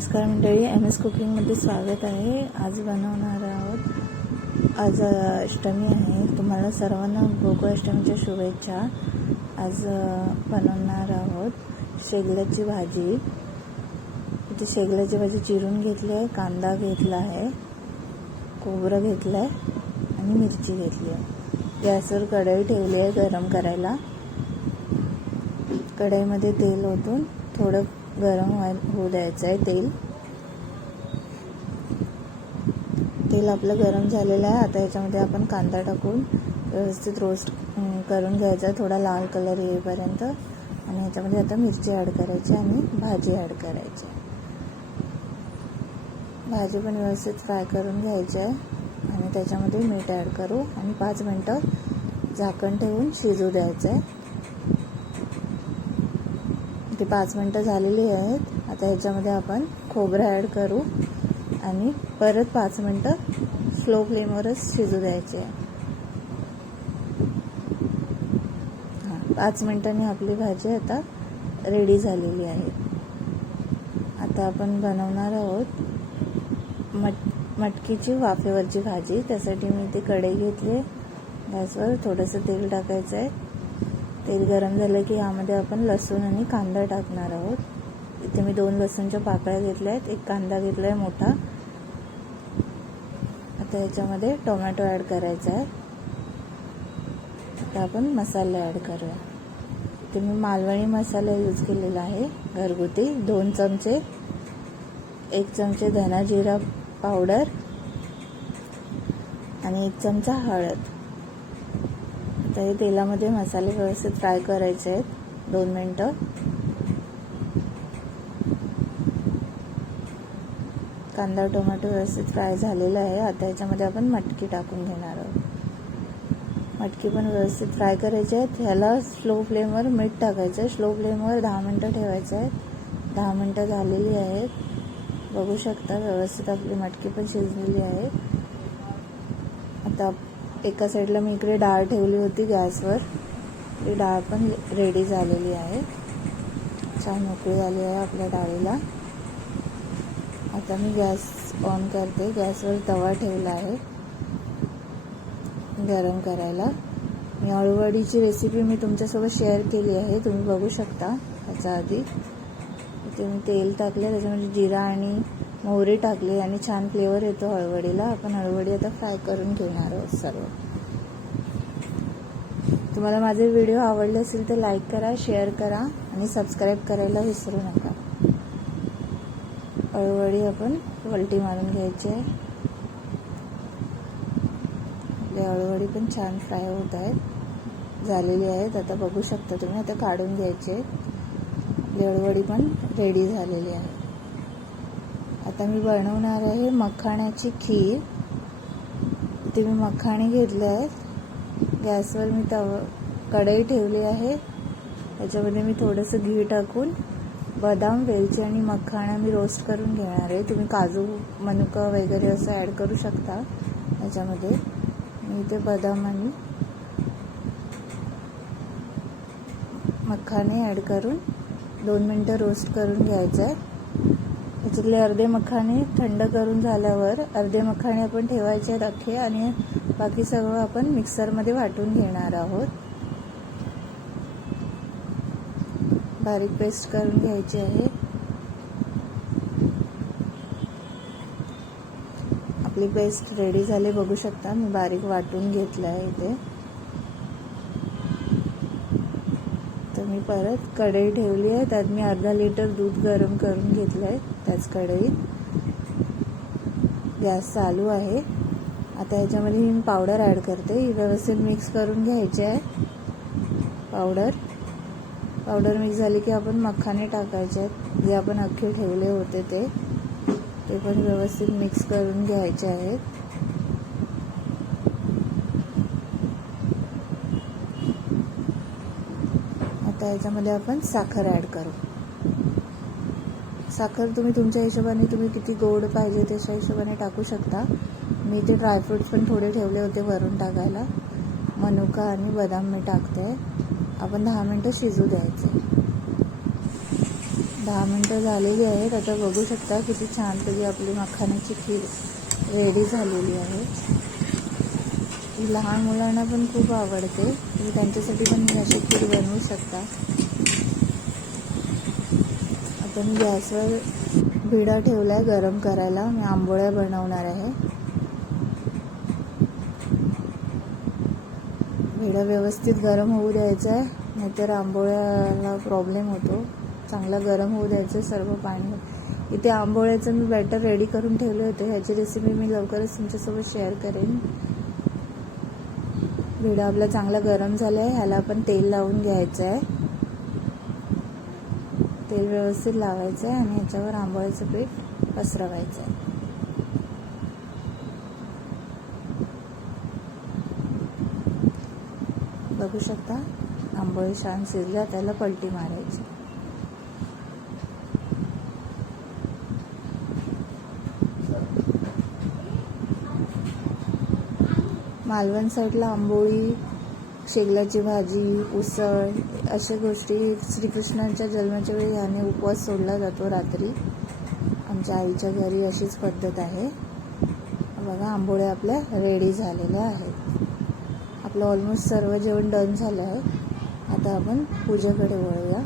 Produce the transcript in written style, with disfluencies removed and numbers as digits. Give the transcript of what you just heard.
नमस्कार मंडळी, M S कुकिंगमध्ये स्वागत आहे. आज बनवणार आहोत, आज अष्टमी आहे. तुम्हाला सर्वांना गोकुळाष्टमीच्या शुभेच्छा. आज बनवणार आहोत शेगल्याची भाजी. इथे शेगल्याची भाजी चिरून घेतली आहे, कांदा घेतला आहे, खोबरं घेतलं आहे आणि मिरची घेतली आहे. गॅसवर कढई ठेवली आहे गरम करायला. कढईमध्ये तेल ओतून थोडं गरम होऊ द्यायचं आहे. तेल आपलं गरम झालेलं आहे. आता याच्यामध्ये आपण कांदा टाकून व्यवस्थित रोस्ट करून घ्यायचा, थोडा लाल कलर येईपर्यंत. आणि ह्याच्यामध्ये आता मिरची ॲड करायची आणि भाजी ॲड करायची. भाजी पण व्यवस्थित फ्राय करून घ्यायची आहे आणि त्याच्यामध्ये मीठ ॲड करू आणि 5 मिनटं झाकण ठेवून शिजू द्यायचं आहे. ती 5 मिनटं झालेली आहेत. आता ह्याच्यामध्ये आपण खोबरं ॲड करू आणि परत 5 मिनटं स्लो फ्लेमवरच शिजू द्यायचे आहे. 5 मिनटांनी आपली भाजी आता रेडी झालेली आहे. आता आपण बनवणार आहोत मटकीची वाफेवरची भाजी. त्यासाठी मी इथे कढई घेतली आहे. गॅसवर थोडंसं तेल टाकायचं आहे. तेल गरम झालं की यामध्ये आपण लसूण आणि कांदा टाकणार आहोत. इथे मी 2 लसूणच्या पाकळ्या घेतल्या आहेत, 1 कांदा घेतला आहे मोठा. आता याच्यामध्ये टोमॅटो ॲड करायचा आहे. आता आपण मसाले ॲड करूया. इथे मी मालवणी मसाला यूज केलेला आहे घरगुती. 2 चमचे, 1 चमचे धना जिरा पावडर आणि 1 चमचा हळद. आता हे तेलामध्ये मसाले व्यवस्थित फ्राय करायचे आहेत 2 मिनटं. कांदा टोमॅटो व्यवस्थित फ्राय झालेला आहे. आता याच्यामध्ये आपण मटकी टाकून घेणार आहोत. मटकी पण व्यवस्थित फ्राय करायची आहे. ह्याला स्लो फ्लेमवर मीठ टाकायचं आहे. स्लो फ्लेमवर 10 मिनटं ठेवायचं आहे. 10 मिनटं झालेली आहेत. बघू शकता व्यवस्थित आपली मटकी पण शिजलेली आहे. आता एका साईडला मी इकडे डाळ ठेवली होती गॅसवर. ती डाळ पण रेडी झालेली आहे. छान उकळी आली आहे आपल्या डाळीला. आता मी गॅस ऑन करते. गॅसवर तवा ठेवला आहे गरम करायला. मी अळूवडीची रेसिपी मी तुमच्यासोबत शेअर केली आहे, तुम्ही बघू शकता. ह्याच्या आधी इथे मी तेल टाकले, त्याच्यामध्ये जिरा आणि मोहरी टाकली आणि छान फ्लेवर येतो अळूवडीला. आपण अळूवडी आता फ्राय करून घेणार आहोत सर्व. तुम्हाला माझे व्हिडिओ आवडले असेल तर लाईक करा, शेअर करा आणि सबस्क्राईब करायला विसरू नका. अळूवडी आपण वलटी मारून घ्यायची आहे. आपली अळूवडी पण छान फ्राय होत आहेत, झालेली आहेत. आता बघू शकता तुम्ही. आता काढून घ्यायचे. आपली अळूवडी पण रेडी झालेली आहे. आता मी बनवणार आहे मखाण्याची खीर. इथे मी मखाणे घेतले आहेत. गॅसवर मी कढई ठेवली आहे. त्याच्यामध्ये मी थोडंसं घी टाकून बदाम, वेलची आणि मखाणा मी रोस्ट करून घेणार आहे. तुम्ही काजू, मनुका वगैरे असं ॲड करू शकता याच्यामध्ये. मी इथे बदाम आणि मखाणे ॲड करून 2 मिनटं रोस्ट करून घ्यायचं आहे. त्याच्यातले अर्धे मखाणे थंड करून झाल्यावर अर्धे मखाणे आपण ठेवायचे आहेत अख्खे आणि बाकी सगळं आपण मिक्सरमध्ये वाटून घेणार आहोत. बारीक पेस्ट करून घ्यायची आहे. आपली पेस्ट रेडी झाली, बघू शकता. मी बारीक वाटून घेतलं आहे इथे. तर मी परत कढई ठेवली आहे. त्यात मी अर्धा लिटर दूध गरम करून घेतलं आहे त्याच कढईत. गॅस चालू आहे. आता ह्याच्यामध्ये मी पावडर ॲड करते. ही व्यवस्थित मिक्स करून घ्यायची आहे. पावडर मिक्स झाली की आपण मखाने टाकायचे आहेत, जे आपण अख्खे ठेवले होते ते पण व्यवस्थित मिक्स करून घ्यायचे आहेत. आता याच्यामध्ये आपण साखर ॲड करू. साखर तुम्ही तुमच्या हिशोबाने, तुम्ही किती गोड पाहिजे त्याच्या हिशोबाने टाकू शकता. मी ते ड्रायफ्रूट्स पण थोडे ठेवले होते वरून टाकायला. मनुका आणि बदाम मी टाकते. आपण 10 मिनटं शिजू द्यायचे. 10 मिनटं झालेली आहेत. आता बघू शकता किती छानपैकी आपली मखानाची खीर रेडी झालेली आहे. ही लहान मुलांना पण खूप आवडते. तुम्ही त्यांच्यासाठी पण अशी खीर बनवू शकता. आता मी गॅसवर भिडा ठेवला आहे गरम करायला. मी आंबोळ्या बनवणार आहे. भिडा व्यवस्थित गरम होऊ द्यायचा आहे, नाहीतर आंबोळ्याला प्रॉब्लेम होतो. चांगला गरम होऊ द्यायचं सर्व पाणी. इथे आंबोळ्याचं मी बॅटर रेडी करून ठेवले होते. ह्याची रेसिपी मी लवकरच तुमच्यासोबत शेअर करेन. भिडा आपला चांगला गरम झाला आहे. ह्याला आपण तेल लावून घ्यायचं आहे. तेल व्यवस्थित लावायचं आहे आणि ह्याच्यावर आंबोळ्याचं पीठ पसरवायचं आहे. बघू शकता आंबोळी छान शिजल्या. त्याला पलटी मारायची. मालवण साईडला आंबोळी, शेगलाची भाजी, उसळ अशा गोष्टी श्रीकृष्णांच्या जन्माच्या वेळी ह्याने उपवास सोडला जातो रात्री. आमच्या आईच्या घरी अशीच पद्धत आहे. बघा आंबोळ्या आपल्या रेडी झालेल्या आहेत. आपलं ऑलमोस्ट सर्व जेवण डन झालं आहे. आता आपण पूजेकडे वळूया.